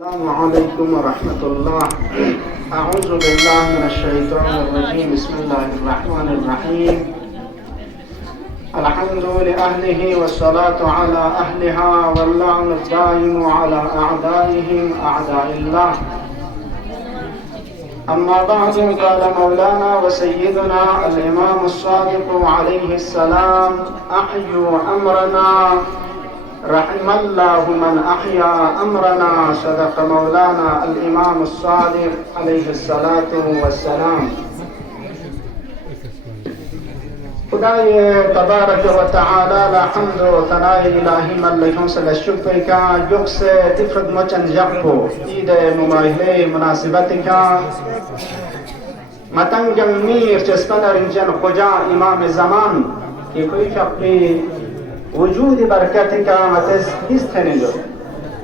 السلام عليكم ورحمة الله. أعوذ بالله من الشيطان الرجيم. بسم الله الرحمن الرحيم. الحمد لأهله والصلاة على أهلها واللعن الدائم على أعدائهم أعداء الله. أما بعد، قال مولانا وسيدنا الإمام الصادق عليه السلام: أحيوا أمرنا رحم الله من أحيا أمرنا. صدق مولانا الإمام الصادق عليه الصلاة والسلام. خدای تبارک و تعالی الحمد و ثنای الهی ملکم سل الشکر کا یکس تفرد مچن جقو اید مماهله مناسبت کا متنگم میر چسپن رنجن خجا امام زمان که کوئی فقری وجود برکت کا متس هستنه جو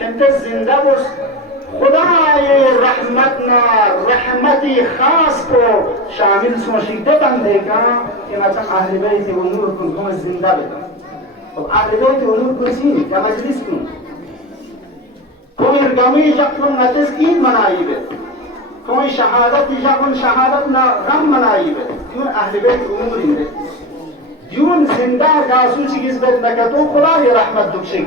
كنت زندابوس خدای رحمتنا رحمتی خاص کو شامل سوشیده بنده کا که مثلا اهل بیت و نور کن هم زنده بکن خب اهل بیت و نور کن چی؟ که مجلس کن کوئی ارگامی جاکن نتیز این منایی بید کوئی شهادت جاکن شهادت نا غم منایی بید دیون اهل بیت و نور این بید دیون زنده گاسو چیز بید نکتو خدای رحمت دوکشک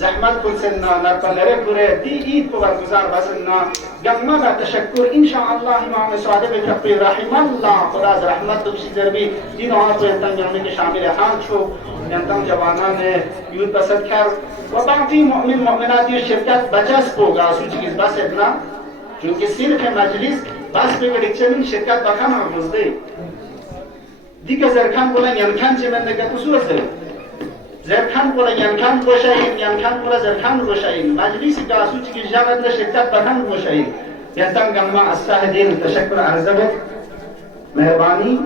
زحمت کن سنا نرپنره کوره دی عید کو برگزار بسنا گمما با تشکر انشاءالله امام صادق کفی رحم الله خدا از رحمت دوشی ضربی دین آن تو انتن جامعه که شامل حال شو انتن جوانان یود بسد کرد و باقی مؤمن مؤمنات یہ شرکت بجس کو گاسو چیز بس اتنا چونکہ صرف مجلس بس به ودکچنین شرکت بکن حافظ دی دیگه زرکان بولن یمکن چمن نگه خصوص زرخان کولا یمکان روشاین یمکان کولا زرخان روشاین مجلس گاسو چی جابت شرکت بکن روشاین یتن گما استهدین تشکر عرضه مهربانی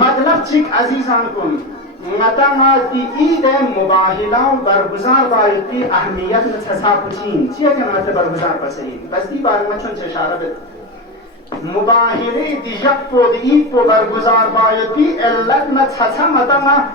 مطلب چیک عزیزان کن Matanga di ide mubahilah berguzar baik di ahmiyat netsasa pucin. Siapa yang mata berguzar pasai? Pasti barang macam cesara bet. Mubahile di jakpo di ipo berguzar baik di elat netsasa matanga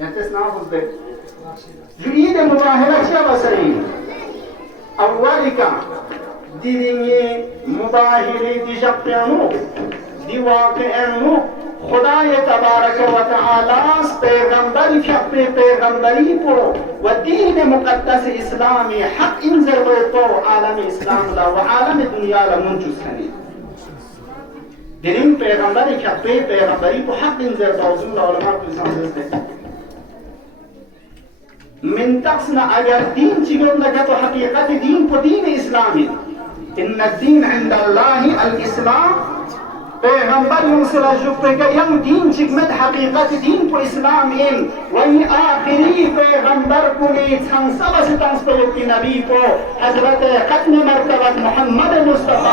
Yang tes nama buzbe. Ju ide mubahilah siapa pasai? Awalika dirinya mubahile di jakpianu di waqi'anu خدای تبارک و تعالی پیغمبری که پیغمبری پو و دین مقدس اسلامی حق انزل تو عالم اسلام لا و عالم دنیا لا منجز کنید دین پیغمبری که پیغمبری پو حق انزل توزون علماء اسلام زده من تقصنا اگر دین چیگم نکتو حقیقت دین پو دین اسلامی ان الدین عند الله الاسلام پیغمبر یوسلا جوفته که یم دین چکمت حقیقت دین پر اسلام این و این آخری پیغمبر کنی تنصب از تنصب کی نبی کو حضرت ختم مرتبت محمد مصطفی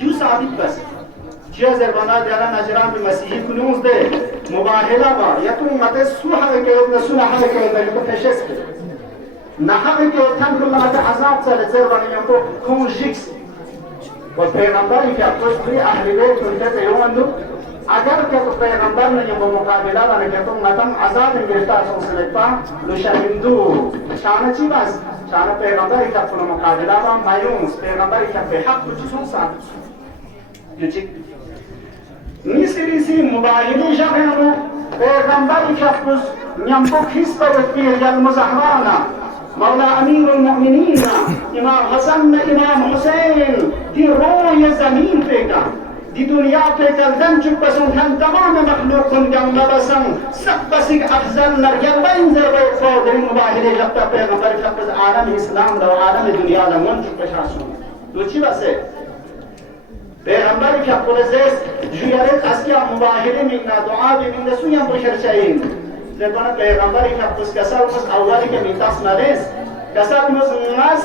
دو ثابت بس چه زربانا دیارا نجران به مسیحی کنوز ده مباهله با یا تو مت سوحه که ابن سوحه که در تو فشس نحن كتان كل ما عذاب سالزر ونيم تو كونجيكس والبيغمبر يكتوش في أهل بيت كنت يومندو أجر كتو بيغمبر نيم بمقابلة وانا كتو نتم عذاب انجرتا سلسلتا لشهندو شانا چي بس شانا بيغمبر يكتو مقابلة وانا مايونس بيغمبر يكتو حق بجسون ثابت يجيك نيسي مباهلي شغيرو بيغمبر يكتو نيمبو كيستا وكبير المزهرانا مولى أمير المؤمنين إمام حسن إمام حسين دي روية زمين فيك دي دنيا فيك الدنجب بسن كان تمام مخلوق جمع بسن سبسك أفضل نرجل وينزل ويفو درين مباهرة جبتا پیغمبر فقط عالم اسلام لو عالم دنيا لمنجب بشاسون دو چی بسه؟ پیغمبر فقط زیست جویارت اسکیا مباهرة من دعا بمن دسویم بشرشاين لكن پیغمبر که کسال مس اولی که میتاس نرس کسال مس ناس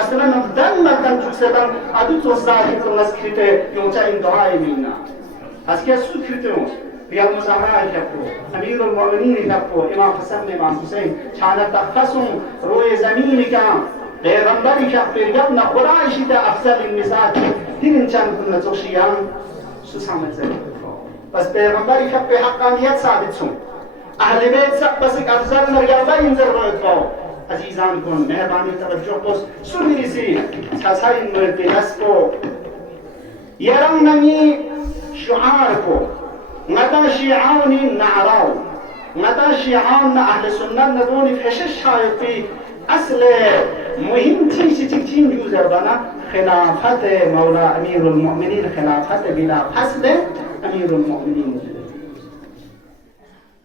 اصلا دن مکان چوسدن ادو تو زاهی تو نسکریته یونچا این دعای مینا از که سو کریتموس بیال مزهرا کپو امیر المؤمنین کپو امام حسن امام حسین چانه تخصم روی زمین که پیغمبری که پیغمبر خدایشی تا افضل المزاج دین چند کنه توشیان سوسامت زد بس پیغمبری که به حقانیت ثابت سون اهل بیت سب بس افضل مرگابا اینجا روید کو عزیزان کن مهربانی توجه بس سونی سی سازهای مرد نسبو یرم نمی شعار کو متا شیعانی نعراو متا شیعان اهل سنت ندونی فشش حایفی اصل مهم چیزی جوزر بنا خلافت مولا امیر المؤمنین خلافت بلا فصل امیر المؤمنین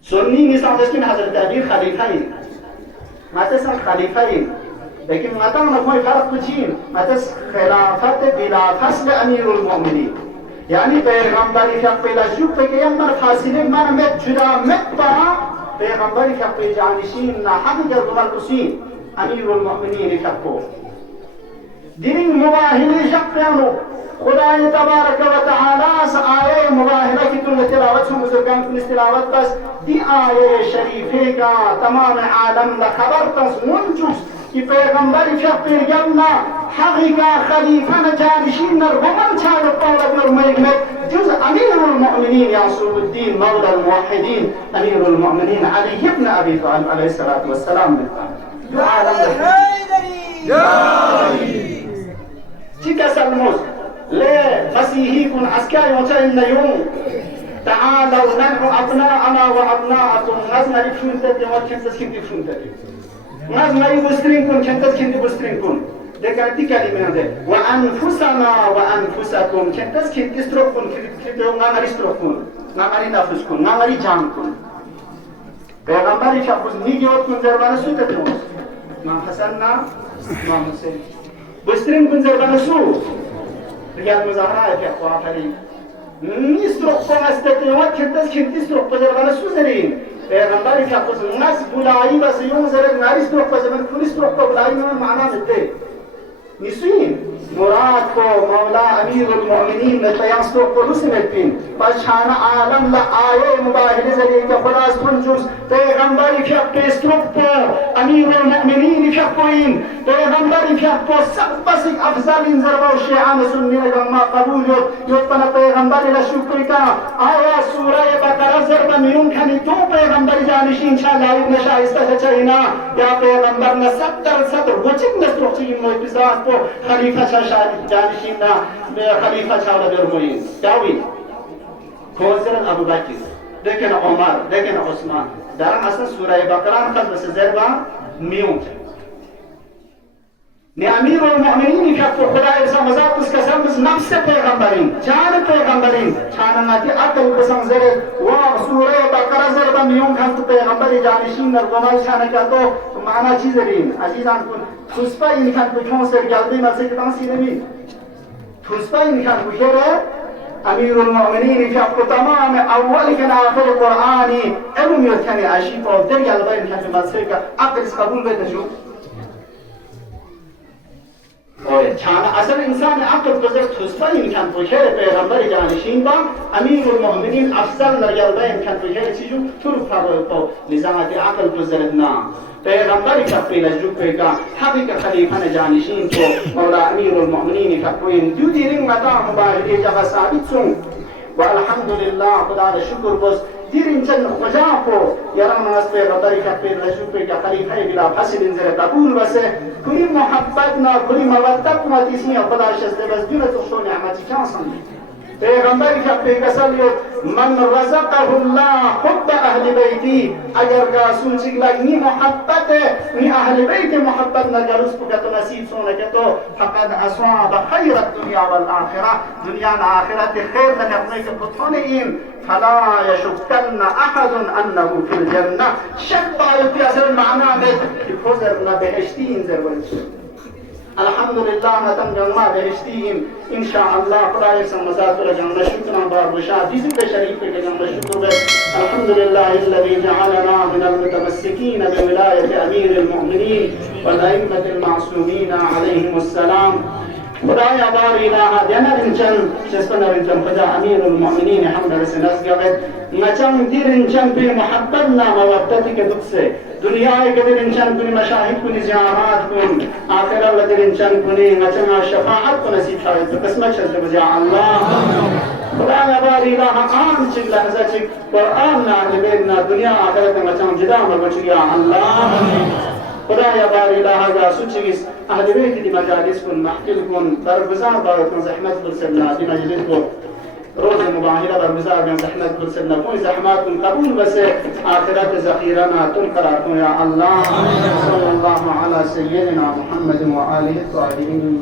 سنی نیستم داشتیم حضرت امیر خلیفه مثلا خلیفه لیکن مثلا نفهم فرق بچین مثلا خلافت بلا فصل امیر المؤمنین یعنی پیغمبری که پیدا شد که یم من فاصله من مت جدا مت با پیغمبری که پیدا جانشین نه حق جرمال کسی امیر المؤمنین کپو دین مباهله شقیانو خدای تبارک و تعالی از آیه مباهله کی تم تلاوت سو بزرگان کی تلاوت بس دی آیه شریفه کا تمام عالم لا خبر تس منجوس کی پیغمبر پیغمبر حقیقا خلیفہ جانشین رغم چار طالب الملك جزء امیر المؤمنین یعصر الدین مولى الموحدین امیر المؤمنین علی ابن ابي طالب علیه الصلاة والسلام تلك سلموس لا فسيهيكم عسكري وتعلن يوم تعالوا ندعو أبناءنا وأبناءكم نزنا لفشون تدي وكنتس كنت فشون تدي نزنا يبسترينكم كنتس كنت بسترينكم ده كانت كلمة ده وأنفسنا وأنفسكم كنتس كنت استروكم كنت يوم نعمري استروكم نعمري نفسكم نعمري جانكم پیغمبری که خود میگوید کن زربان سو تدموز امام حسن نه امام حسین بسترین کن زربان سو ریال مزهره که خواه فریم نسترق فمستقيم وكتس كنتسترق فزربان سوزرين پیغمبری که خود ناس بلایی بس یون زرق ناریسترق فزربان کنسترق بلایی من معناه مده نسوين مراد کو مولا امیر المؤمنین متیانستو قدوس مدین بچان عالم لا آیه مباهله زلی که خلاص کنجوس پیغمبری که پیستروپ امیر المؤمنین که کوین پیغمبری که سب بس افضل این زربا و شیعان سنی نگم ما قبول یوت پنا پیغمبری لشکری کا آیا سوره بقره زربا میون کنی تو پیغمبری جانشین چا لایب نشایسته چاینا یا پیغمبر نصدر صدر وچک نستروپ چیم موی بزاست کو خلیفہ شاہ جانشین نا خلیفہ شاہ درموین داوید کوزر ابو بکر لیکن عمر لیکن عثمان در اصل سوره بقره خد بس زربا میون نه امیر المؤمنین که خدای سمزات بس کسان بس نفس پیغمبرین جان پیغمبرین چان نتی عقل بسان زره و سوره بقره زربا میون خد پیغمبری جانشین نرگمای چان که تو معنا چیز رین عزیزان کن توسپا این کن بکن سرگلبی مزه که تانسی نمی توسپا این کن بکره امیر المؤمنین که تمام اولی کن آخر قرآنی علم یاد کنی عشیف و در گلبه این کن مزه که عقلس قبول بیده شو چان اصل انسان عقل بزرگ توسپا این کن بکره پیغمبر جانشین با امیر المؤمنین افضل در گلبه این کن بکره چی جو طرف فرق لذات عقل بزرگ نام پیغمبری کفی لجوب پیگا حقی که خلیفه جانشین کو مولا امیر المؤمنین کفوین دو دیرین متا مبارکی جگہ ثابت سن و الحمدللہ خدا را شکر بس دیرین چند خجا کو یران از پیغمبری کفی لجوب پیگا خلیفه بلا حسب انزر قبول بسه کلی محبتنا کلی مودت متیسمی خدا شسته بس دونت اخشو نعمتی چانسان پیغمبری که پیغسلیت من رزقه الله حب اهل بیتی اگر رسول چگلگ نی محبت نی اهل بیت محبت نجلس بکتو نصیب سونکتو فقد اصاب خیر الدنیا والآخرة دنیا و آخرت خیر نکمه که بطن این فلا يشكن احد انه في الجنه شک باید في اصل معنی که فزر نبهشتین زرورش الحمدلله نتم جنما بهشتیم ان شاء الله خدای سمزات ولا جنما شكرا بار وشاد جسم شريف کے جنما شکر الحمد لله الذي جعلنا من المتمسكين بولايه امير المؤمنين والائمه المعصومين عليهم السلام خدای باری الہ دینا انچن شستنا انچن خدا امیر المؤمنین حمد رسناس گوید مچم دیر انچن پی محبت نا مودتی کے دکھ سے دنیا کے دیر انچن کنی مشاہد کنی زیارات کن آخر اللہ دیر انچن کنی مچم شفاعت کو نصیب شاید قسمت شد بجا اللہ خدای باری الہ آن چک لحظہ چک قرآن نا لبیدنا دنیا آخرت مچم جدا مرگو یا اللہ خدای باری الہ جا سوچیس اهل بیت دی مجالس کن محفل کن برگزار بارکن زحمت برسلنا دی مجلس کن روز مباهله برگزار بین زحمت برسلنا کوئی زحمات کن قبول بس آخرت ذخیرنا تن قرار کن یا اللہ صلی اللہ علی سیدنا محمد و آلہ الطاہرین